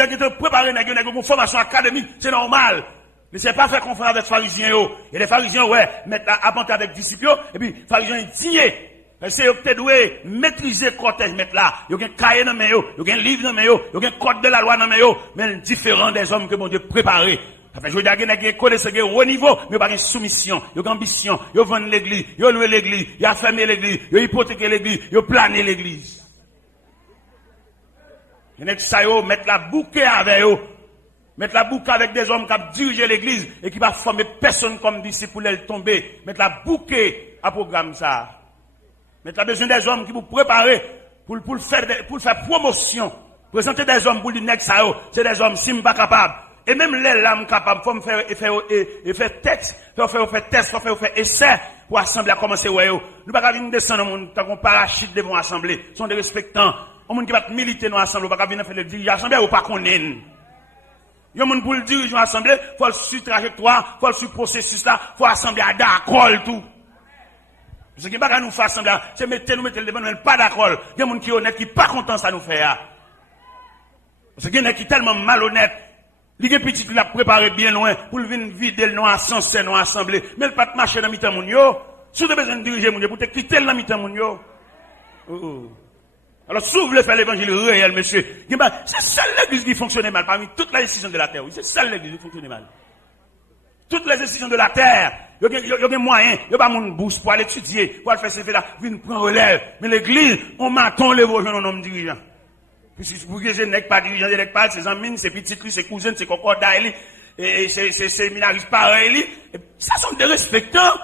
Et qui te préparer une formation académique, c'est normal. Mais c'est pas faire conférence avec les pharisiens. Et les pharisiens, ouais, mettre la apporter avec les disciples, et puis les pharisiens dignes. Parce que vous devez maîtriser le cortège, mettre là. Il y a un cahier dans mes yeux, il y a un livre dans mes yeux, il y a un code de la loi dans mes yeux, mais différent des hommes que mon Dieu préparé. Ça fait, je veux dire, il y a des connaissances qui sont au niveau, mais pas de soumission, il y a une ambition, il y a vendre l'église, il y a loué l'église, il y a fermé l'église, il y a hypothéqué l'église, il y a plané l'église. Il y a des gens qui mettent la bouquet avec eux. Mettre la boucle avec des hommes qui ont dirigé l'église et qui va former personne comme disciple pour les tomber. Mettre la bouquet à programme ça. Mettre la besoin des hommes qui vous préparer pour faire promotion. Présenter des hommes pour dire ça, c'est des hommes si pas capables. Et même les lames capables, faut me faire texte, faut faire test, faut faire essai pour assembler à commencer ouais. Nous pas venir descendre dans monde tant qu'on parachute devant assemblée. Sont des respectants. On monde qui va militer dans l'assemblée, pas venir faire le dirigeant assemblée ou pas connaître. Il y a un monde pour le diriger l'assemblée, il faut le suivre trajectoire, il faut le suivre processus là, il faut assembler à d'accord tout. Parce que pas nous faire assembler, c'est mettre le devant, nous pas d'accord. Il y a un monde qui est honnête, qui n'est pas content ça nous fait. Parce qu'il y a un qui est tellement malhonnête, il y a petit qui l'a préparé bien loin pour venir vider le nom à sens, non assemblée. Mais il pas de marcher dans mi-temps mon yo. Si vous avez besoin de diriger mon yo, pour te quitter dans mi-temps mon yo. Alors, si vous voulez faire l'évangile réel, monsieur, c'est seule l'église qui fonctionne mal parmi toutes les décisions de la terre. Oui, c'est seule l'église qui fonctionne mal. Toutes les décisions de la terre, il y a des moyens, il n'y a pas mon bourse pour aller étudier, pour aller faire ce fait là, pour prendre relève. Mais l'église, on m'attend les vos jeunes hommes dirigeants. Puis, pour que je n'ai pas dirigeant, je n'ai pas, ses amis, ses petites, ses cousines, ses cocodas, et ses séminaristes pareils, ça sont des respectants.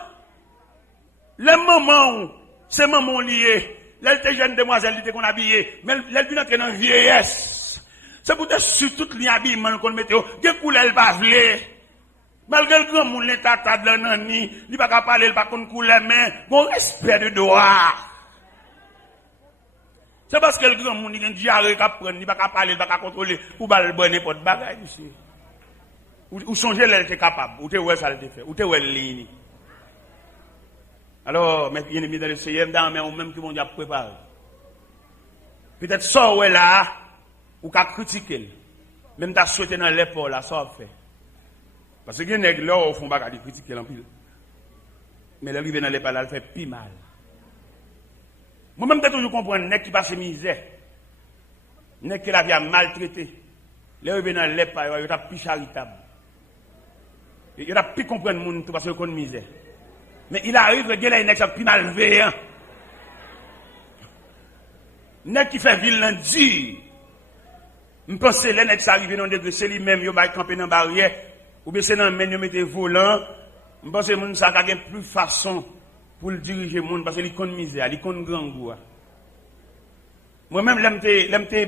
Les mamans, ces mamans liées, elle était jeune demoiselle, elle était qu'on habillait, mais elle vient entrer dans la vieillesse. C'est pour sur toute l'habillement qu'on mettait, que couleur elle va vler. Malgré le grand monde, l'état de la nani, il va pas parler, il va pas couleur, mais bon respect de droit. C'est parce que le grand monde, il a un diarrhée qui prend, il va pas parler, il va pas contrôler, pour pas le bonne n'importe bagaille ici. Ou changer elle était capable, ou t'es où ça le fait, ou t'es où elle ligne. Alors, mes bien-aimés dans le Seigneur, dans mais même qui vont déjà préparer. Peut-être ça, ouais là, ou qu'à critiquer. Même t'as souhaité dans l'épaule, là, ça fait. Parce que les nègres, là, au fond, pas qu'à critiquer en pile. Mais l'arrivée dans l'épaule, elle fait plus mal. Moi-même, t'as toujours compris, nègre qui passe misère. Nègre qui la vie a maltraité. L'arrivée dans l'épaule, il y a plus charitable. Il y a plus comprendre le monde, parce qu'il y a une misère. Mais il arrive que les nègres sont plus malveillants. Nègres qui fait ville lundi. Je pense que les nègres arrivent dans des degrés, c'est lui-même, ils vont camper dans la barrière, ou bien c'est dans le ils mettent volant. Je pense que les gens ont plus de façon pour le diriger, parce qu'ils ont misère, ils ont grand goût. Moi-même, j'aime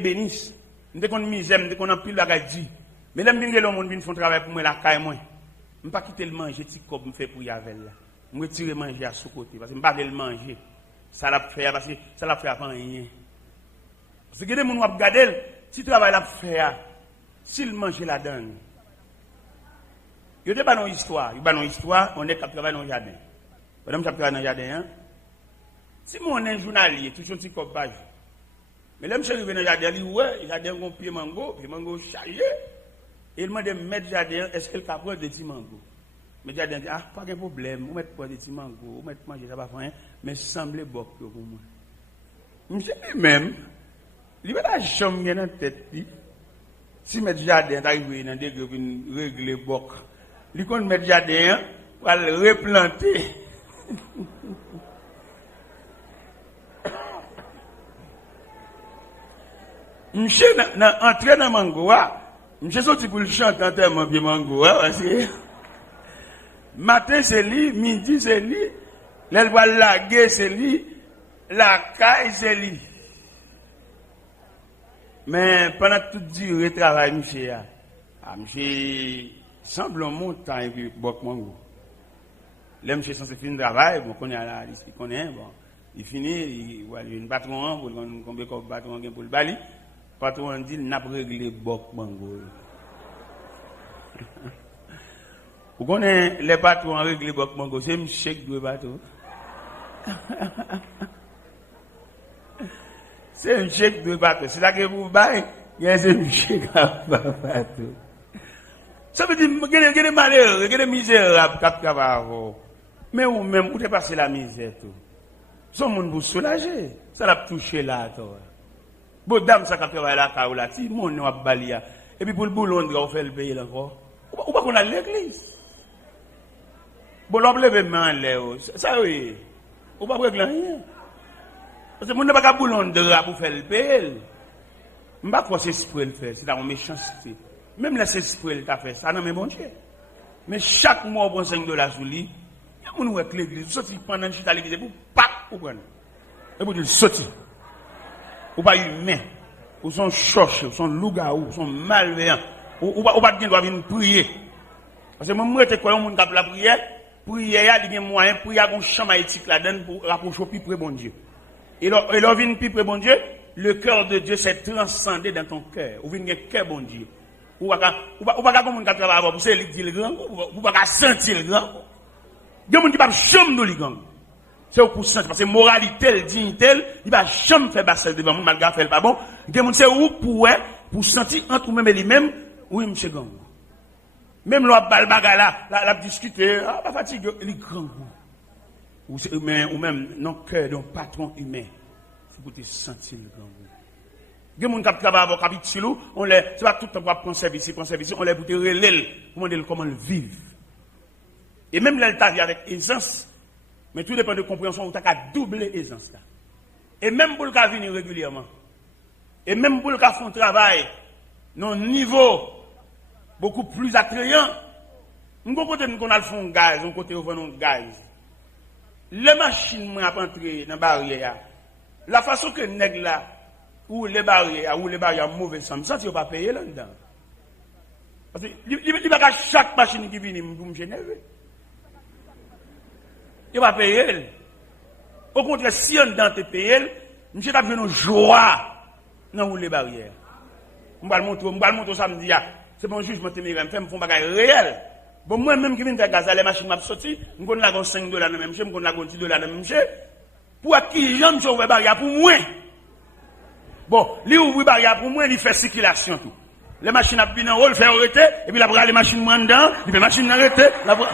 bénis. Je suis misère, je suis plus de dit. Mais j'aime bien que les gens font travail pour moi, la caille. Je ne vais pas quitter le manger, petit cop, je fais pour y aller là. Je vais retirer manger à ce côté, parce que je ne vais pas le manger. Ça l'a fait, parce que ça l'a fait avant rien. Parce que les gens vont regarder, si le travail l'a fait, s'il mange la donne. Il y a des histoires. Il y a une histoire, on est capable dans le jardin. Madame, je travaille dans le jardin. Si mon est journalier, toujours un petit copage. Mais là, je suis arrivé dans le jardin, il dit, ouais, le jardin a un pied mango chargé. Et il m'a dit, mettre le jardin, est-ce qu'elle capable de petits mango? Mais le jardin dit, ah, pas de problème, vous mettez pas des petits mango, vous mettez manger, ça va faire rien, mais semblez bon pour moi. Je dis, même, il va la chambre dans la tête, si mettre le jardin, t'arrives dans des groupes, régler boc. Il compte mettre le jardin, pour le replanter. Monsieur, entrer dans mango, monsieur sorti pour le chanter en termes de mango, parce que matin c'est lui, midi c'est lui, l'aile va laguer c'est lui, la caille c'est lui. Mais pendant toute durée de travail, monsieur, monsieur semble un montant et puis bok mango. Là, monsieur censé finir le travail, bon, qu'on est à la liste, il connaît, bon, il finit, il y a une patron, pour combien de patron pour le bali. Patron dit, il n'a pas réglé bok mango. Vous connaissez les patrons réglé bok mango, c'est un chèque de bateau. C'est un chèque de bateau. C'est là que vous baillez, Il y a des monsieur qui tout. Ça veut dire qu'il y a des malheurs, il y a des misérables qui travaillent. Mais ou même, où t'es passé la misère tout. Son monde vous soulager. Ça l'a touché là, toi. Bon, dame, ça qui travaille là, là, si, mon nom a balia. Et puis pour le boulot, on fait le payer encore. Ou pas qu'on a l'église. Bon, l'on lève main en l'air. Ça, oui. Ou pas régler rien. Parce que mon n'a pas qu'à boulot de pour faire le payer. Je ne sais pas quoi c'est ce pour le faire. C'est dans la méchanceté. Même là, c'est ce pour le faire. Ça, non, mais bon Dieu. Mais chaque mois, on prend $5 sur lui. Il y a un qui l'église. Sorti pendant que je suis à l'église. Pour pas, pour prendre. Et pour dire, sorti. Ou pas humain. Ou sont choches, ou sont loups-garous, ou sont malveillants. Ou pas de venir prier. Parce que moi, je suis quoi, on a la prière. Prière, il y a des moyens, prière, un champ éthique là-dedans pour rapprocher plus près bon Dieu. Et là, vient plus près bon Dieu, le cœur de Dieu s'est transcendé dans ton cœur. Ou vient un cœur bon Dieu. Ou pas comme on a travaillé pour c'est le grand, ou pas sentir le grand. Il y a des gens qui ne peuvent jamais nous le grand. C'est pour sentir, parce que moralité, dignité, il ne va jamais faire basse devant nous, malgré faire pas bon. Il y a des gens qui sont pour sentir entre nous-mêmes et lui-même, oui, monsieur Gang. Même l'on bal bagala, la discuter, pas fatigué, il est grand. Ou même, non cœur d'un patron humain. C'est pour te sentir le grand. Il y a des gens qui travaillent avec capite sur nous, on les, c'est pas tout le temps pour prendre service, on les pour te relayer, comment le vivre. Et même là, il avec aisance, mais tout dépend de compréhension, on t'a qu'à doubler aisance. Et même pour le cas venir régulièrement, et même pour le cas faire un travail, non niveau, beaucoup plus attrayant. Nous côté nous a le fond gaz, on côté on un gaz. Les machines m'ont entré dans barrière. La façon que nèg là ou les barrières mauvais sens, ça tu pas payer là-dedans. Parce que il va chaque machine qui vient pour me générer. Il va payer. Au contraire, si on dans te payer, monsieur t'a besoin de joie dans les barrières. On va le montrer samedi. C'est bon jugement de mes fais me font bagage réel. Bon moi même qui viens faire gaz les machines m'a sorti, on connaît la $5 dans même chez, on connaît la $10 dans même chez. Pour qui j'aime je ouvrir barrière pour moi. Bon, lui ouvrir barrière pour moi, il fait circulation tout. Les machines a bien en haut, fait arrêter et puis la bras les machines moins dedans, il fait machine arrêter, la bras.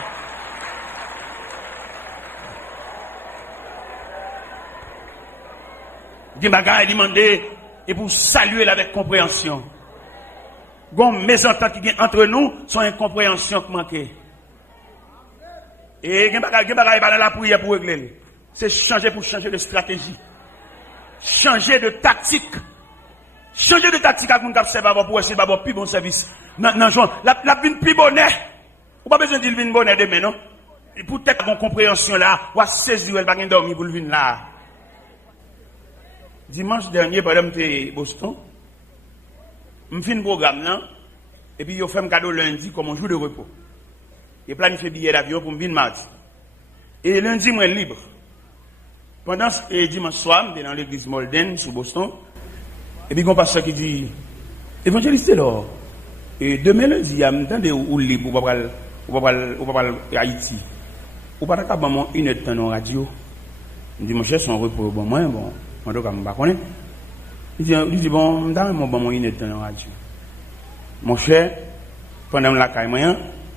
Des bagages demander et pour saluer avec compréhension. Mes ententes qui entre nous sont incompréhension qui manquent. Et les bagages pas la prière pour régler. C'est changer pour changer de stratégie. Changer de tactique. Changer de tactique à qu'on capte pour essayer d'avoir plus bon service. Non, la vie plus bonnet. Ou pas besoin de dire une bonnet demain, non? Et pour peut-être une compréhension là, ou à 16 jours, elle va dormir pour le vin là. Dimanche dernier, pendant que j'étais à Boston, je fais un programme là, et puis je fais un cadeau lundi comme un jour de repos. Je planifie billet d'avion pour me venir mardi. Et lundi, je suis libre. Pendant ce dimanche soir, je suis dans l'église Molden, sur Boston, et puis il y a un pasteur qui dit, évangéliste là, et demain lundi, il y a un temps où libre, ou pas parler Haïti. Ou pas avoir une heure de temps dans la radio. Je dis, mon cher, son repos, bon, moi, bon. En tout cas, je ne sais pas. Il dit, bon, je vais une heure dans la radio. Mon cher, pendant la caille,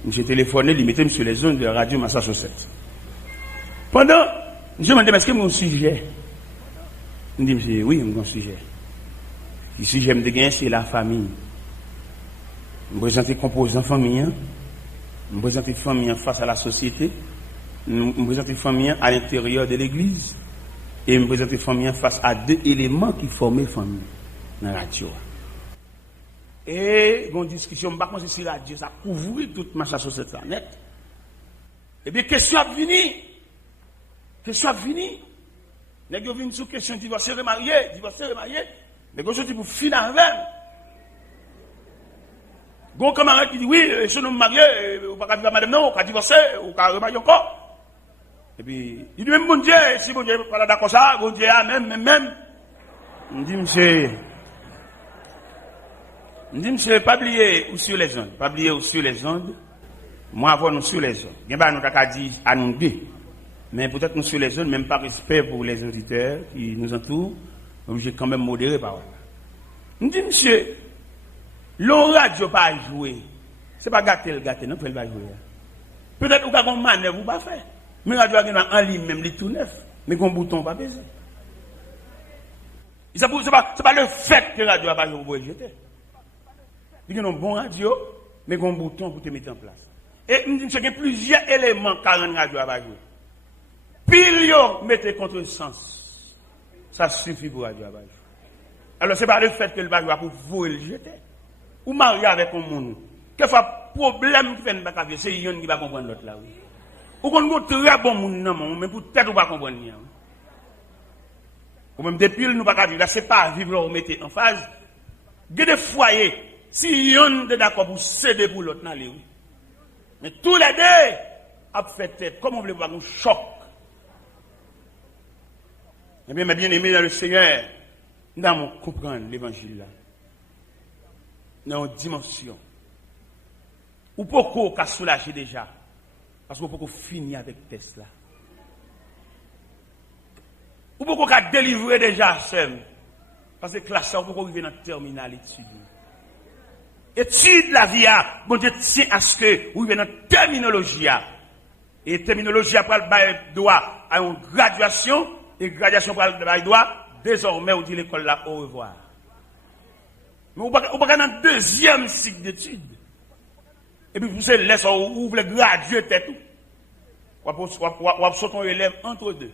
j'ai téléphoné, il mettait sur les zones de la radio Massachusetts. Pendant, je me demandais, est-ce que mon sujet? Il dit, oui, mon sujet. Le sujet me gagner, c'est la famille. Je me présente les composants famille, je me présente les familles face à la société, je me présente les familles à l'intérieur de l'église. Et me présenter famille face à deux éléments qui forment la famille dans la radio. Et une discussion, je ne sais pas si la radio, ça couvre toute ma chasse sur cette planète. Et bien, question à venir. Question à venir. Les gens viennent sur question divorcé, remarié. Les gens sont pour finir avec. Gon camarade qui dit oui, si nous mariés, ou pas vivre madame non, ou pas divorcer, ou pas remarier encore. Et puis, il dit même bon Dieu, si bon Dieu parle d'accord ça, bon Dieu, même. On dit, monsieur, pas oublier ou sur les ondes, pas oublier ou sur les ondes. Moi, avant nous sur les ondes. Il y a nous qu'à dire à nous deux. Mais peut-être nous sur les ondes, même par respect pour les auditeurs qui nous entourent, obligé quand même modérer par là. On dit, monsieur, L'on radio pas jouer. C'est pas gâter, non, il va jouer. Peut-être qu'on a une manœuvre ou pas faire. Mais radio a en ligne même, il tout neuf. Mais qu'on bouton pas baiser. C'est pas le fait que radio a pas joué pour jeter. Il y a un bon radio, mais qu'on bouton pour te mettre en place. Et il y a plusieurs éléments qu'à radio a pas joué. Pile yo mettez contre sens. Ça suffit pour radio a pas joué. Alors c'est pas le fait que le va jouer pour vous le jeter. Ou marier avec un monde. Quelquefois, problème qui fait pas café, c'est yon qui va comprendre l'autre là. Ou qu'on a très bon monde non, mais peut-être ou pas comprendre rien. Ou même depuis nous pas vivre là, c'est pas vivre là, on mettez en phase. Il y a des foyers, si yon est d'accord pour céder pour l'autre là, mais tous les deux a fait tête, comme on veut voir un choc. Eh bien, mes bien-aimés dans le Seigneur, nous allons comprendre l'évangile là. Dans une dimension. Ou pourquoi on a soulagé déjà? Parce qu'on peut finir avec Tesla. Ou pourquoi on a délivré déjà Sem? Parce que classe, on peut arriver dans le terminal étude. Étude la vie, bon Dieu tient à ce que vous arrivez dans la terminologie. Et terminologie après le droit à une graduation, et graduation pour le droit, désormais on dit l'école là au revoir. Mais on va dans le deuxième cycle d'études. Et puis, vous laissez, vous voulez graduer tout. Vous sauter un élève entre deux.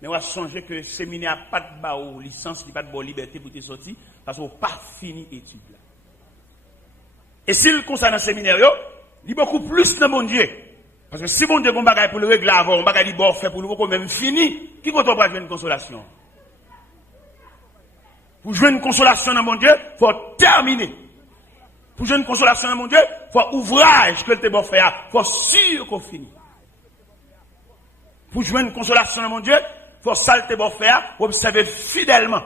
Mais on va changer que le séminaire n'a pas de licence, n'a pas de liberté pour te sortir, parce qu'on n'a pas fini l'étude. Et si le concerne le séminaire, il y a beaucoup plus de mon Dieu. Parce que si mon Dieu a un bagage pour le régler avant, un bagage pour faire pour le même fini, qui compte pas jouer une consolation? Pour jouer une consolation dans mon Dieu, il faut terminer. Pour jouer une consolation dans mon Dieu, il faut ouvrage que le bon faire. Il faut sûr qu'on finit. Pour jouer une consolation dans mon Dieu, il faut salte bon faire, observer fidèlement.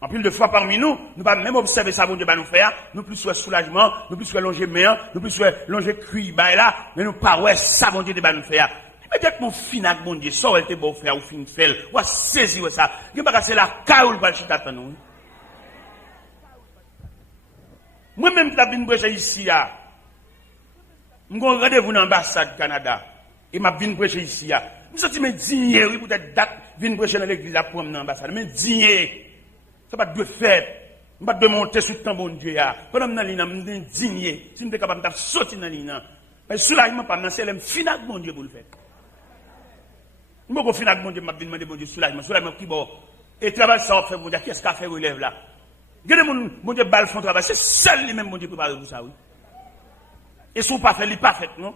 En plus de fois parmi nous, nous pas même observer ça, mon Dieu va nous faire. Nous plus soit soulagement, nous plus soit longer main, nous plus soit longer cuit, là, mais nous pas ouais ça, mon Dieu va nous faire. Peut-être mon fin avec mon Dieu, ça va être bon faire ou fin faire, ou à saisir ça. Il va casser la caoule pour le chita nous. Moi-même, je suis venu ici. Je suis rendez-vous dans l'ambassade du Canada. Et je suis venu prêcher ici. Je me suis dit, oui, peut-être date, venu prêcher dans l'église pour dans l'ambassade. Mais digné. Ça va de faire. Je ne vais pas monter sur le temps, bon Dieu. Quand je suis dans l'île, je suis digné. Si je suis capable de sortir dans l'île. Mais soulagement, c'est le final de mon Dieu pour le faire. Je ne vais pas finir avec mon Dieu, je vais demander mon Dieu soulagement. Soulagement qui bon. Et travail, ça va faire, mon Dieu. Qu'est-ce qu'a fait relève là? Mon Dieu, balle font travail. C'est seul lui-même, mon Dieu, préparé pour ça, oui. Et si vous ne pas fait, il n'est pas fait, non?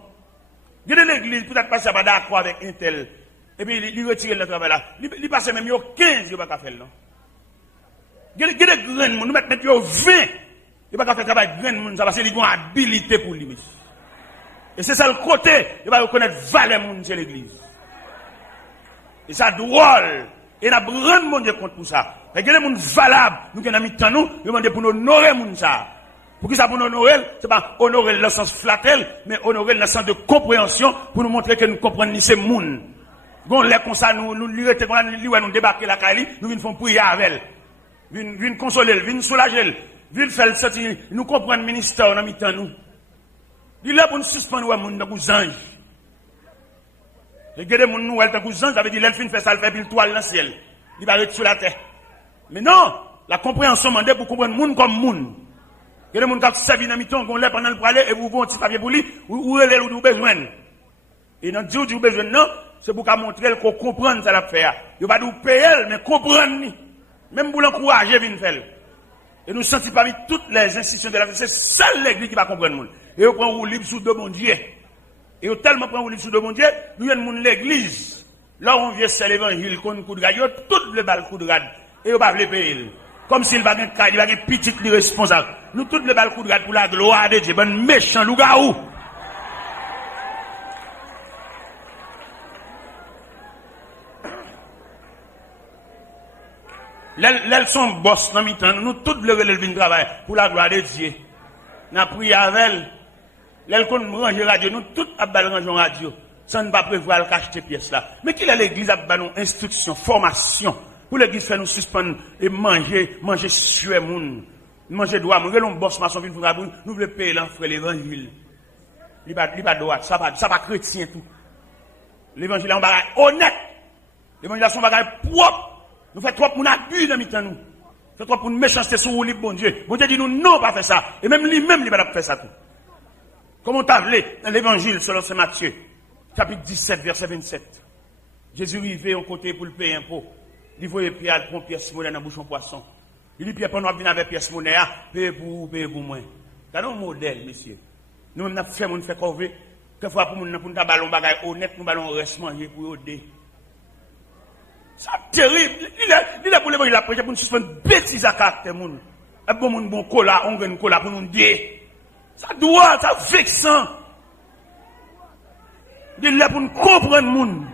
L'église, peut-être pas ça va d'accord avec un tel. Et puis, il retire le travail là. Il passe même, il y a 15, il ne va pas faire, non? Il y a des grains, nous mettons 20. Il ne va pas faire travail grain, ça va c'est une habilité pour lui. Et c'est ça le côté, il va reconnaître valeur de l'église. Et ça drôle. Et n'a pas mon Dieu compte pour ça. Il y a des gens valables, nous avons mis temps nous, nous demandons pour nous honorer mon ça. Pour qui ça pour nous honorer, c'est pas honorer le sens flattel, mais honorer le sens de compréhension pour nous montrer que nous comprenons ces moun. Gon les comme ça nous lirete qu'on nous débarquer la Kali, nous venons faire prier avec elle. Venons consoler, venons soulager, venons faire sortir, nous comprendre le ministère dans mi temps nous. Il est pour nous suspendre moun dans les anges. Regardez mon nous, elle t'a cousin, ça veut dire l'elfine fait ça, elle fait pile toile dans le ciel. Il va rester sur la terre. Mais non, la compréhension demande pour comprendre monde comme monde. Il y a des gens qui servent dans le temps, qu'on l'a pendant le parler, et vous vont un petit papier pour lui, ou elle ou besoin. Et dans le dit ou besoin, non, c'est pour montrer qu'on comprend ça la faire. Il va nous payer, mais comprendre. Même pour l'encourager, viens faire. Et nous sentons parmi toutes les institutions de la vie, c'est seule l'église qui va comprendre le monde. Et on prend un livre sous de mon Dieu. Et au tellement prend un livre sous de mon Dieu, nous avons l'église. Là, on vient c'est l'évangile, qu'on coup de rade, tout le bal coup de rade. Et on va le payer. Comme s'il va un cas, il va un petit responsable. Nous, tout le bal coup de rade pour la gloire de Dieu, bon méchant loup-garou. Elles sont boss dans mi-temps, nous toutes le relèvent de travail pour la gloire de Dieu. Nous avons prié avec elles. Elles qu'on range radio, nous toutes à range radio. Ça ne va pas prévoir le cacher pièces là. Mais qu'il a l'église à nous instruction, formation. Pour l'église faire nous suspendre et manger suer moun. Nous mangeons droit, nous voulons boss maçon, nous voulons payer l'enfant l'évangile. Il n'y a pas droit, ça pas chrétien tout. L'évangile est un bagage honnête. L'évangile est un bagage propre. Nous faisons trop pour abus dans le nous. Nous faisons trop pour méchanceté sur le bon Dieu. Bon Dieu dit nous non, pas faire ça. Et même lui-même, il va pas faire ça tout. Comme on t'a vu dans l'évangile selon Saint Matthieu, chapitre 17, verset 27. Jésus arrivait au côté pour le payer impôt. Il voyait Pierre prendre pièce monnaie dans la bouche en poisson. Il dit Pierre, pendant qu'on vient avec pièce monnaie, payez pour moi. C'est un modèle, monsieur. Nous, on a fait, on fait corvée. Quelquefois, pour nous, pour ballon bagage honnête, nous ballon reste manger pour aider. C'est terrible. Il a pour l'évangile, il a prêché pour nous suspendre bêtises à caractère. Et bon, mon bon cola, on veut une cola pour nous dire. Ça doit, ça vexant. Il est là pour nous comprendre le monde.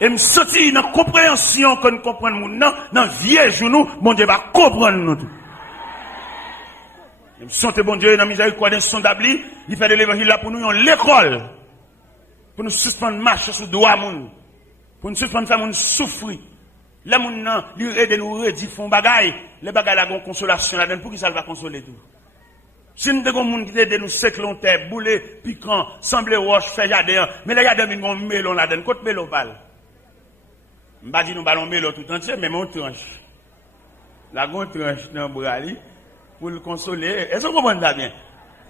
Et me sortir dans la compréhension qu'on comprend le monde. Dans vieux genou, mon Dieu va comprendre nous. Je me sens bon Dieu dans la miséricorde insondable. Il fait de l'évangile là pour nous l'école. Pour nous suspendre marche sur le droit monde. Pour nous suspendre faire nous souffrir. Là, mon lui aide nous redire font bagaille. Les bagailles là, ont consolation là-dedans. Pour qui ça va consoler tout? Si nous avons des gens qui aident nous séclonter, bouler, piquant, sembler roche, faire jardin. Mais les jardins, nous avons un melon là-dedans. Côte melon parle. Je ne vais pas dire nous ballons melon tout entier, mais mon tranche. La grande tranche dans le bras pour le consoler. Est-ce que vous comprenez bien?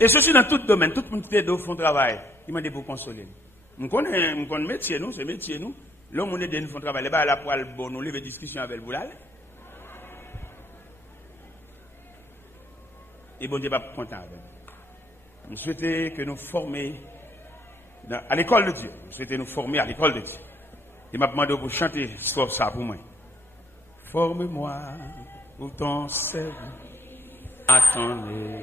Et ceci dans tout domaine, tout le monde qui aide au fond travail, il m'a dit pour consoler. Je connais métier, nous, c'est métier, nous. L'homme, on aide nous font travail. Là, là, pour le bon, nous, les discussions avec vous là. Et bon Dieu va pas content avec nous. Je souhaitais que nous formions à l'école de Dieu. Je souhaitais nous former à l'école de Dieu. Il m'a demandé pour chanter ça pour moi. Forme-moi pour ton service. Attendez.